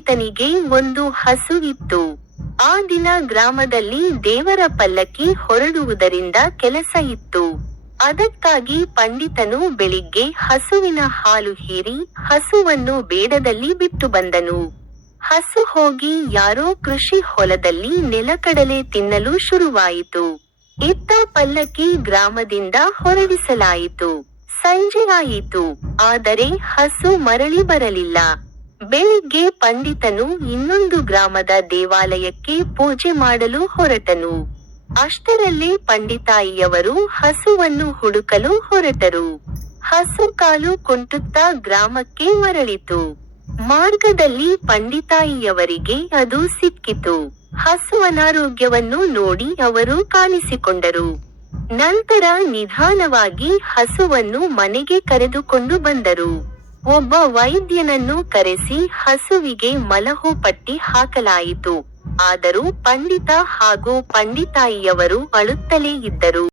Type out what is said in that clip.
ಪಂಡಿತನಿಗೆ ಒಂದು ಹಸು ಇತ್ತು. ಆ ದಿನ ಗ್ರಾಮದಲ್ಲಿ ದೇವರ ಪಲ್ಲಕ್ಕಿ ಹೊರಡುವುದರಿಂದ ಕೆಲಸ ಇತ್ತು. ಅದಕ್ಕಾಗಿ ಪಂಡಿತನು ಬೆಳಿಗ್ಗೆ ಹಸುವಿನ ಹಾಲು ಹೀರಿ ಹಸುವನ್ನು ಬೇಡದಲ್ಲಿ ಬಿಟ್ಟು ಬಂದನು. ಹಸು ಹೋಗಿ ಯಾರೋ ಕೃಷಿ ಹೊಲದಲ್ಲಿ ನೆಲಕಡಲೆ ತಿನ್ನಲು ಶುರುವಾಯಿತು. ಇತ್ತ ಪಲ್ಲಕ್ಕಿ ಗ್ರಾಮದಿಂದ ಹೊರಡಿಸಲಾಯಿತು. ಸಂಜೆ ಆಯಿತು, ಆದರೆ ಹಸು ಮರಳಿ ಬರಲಿಲ್ಲ. ಬೆಳಿಗ್ಗೆ ಪಂಡಿತನು ಇನ್ನೊಂದು ಗ್ರಾಮದ ದೇವಾಲಯಕ್ಕೆ ಪೂಜೆ ಮಾಡಲು ಹೊರಟನು. ಅಷ್ಟರಲ್ಲೇ ಪಂಡಿತಾಯಿಯವರು ಹಸುವನ್ನು ಹುಡುಕಲು ಹೊರಟರು. ಹಸು ಕಾಲು ಕುಂಟುತ್ತಾ ಗ್ರಾಮಕ್ಕೆ ಮರಳಿತು. ಮಾರ್ಗದಲ್ಲಿ ಪಂಡಿತಾಯಿಯವರಿಗೆ ಅದು ಸಿಕ್ಕಿತು. ಹಸು ಅನಾರೋಗ್ಯವನ್ನು ನೋಡಿ ಅವರು ಕಾಣಿಸಿಕೊಂಡರು. ನಂತರ ನಿಧಾನವಾಗಿ ಹಸುವನ್ನು ಮನೆಗೆ ಕರೆದುಕೊಂಡು ಬಂದರು. ಒಬ್ಬ ವೈದ್ಯನನ್ನು ಕರೆಸಿ ಹಸುವಿಗೆ ಮಲಹು ಪಟ್ಟಿ ಹಾಕಲಾಯಿತು. ಆದರೂ ಪಂಡಿತ ಹಾಗೂ ಪಂಡಿತಾಯಿಯವರು ಅಳುತ್ತಲೇ ಇದ್ದರು.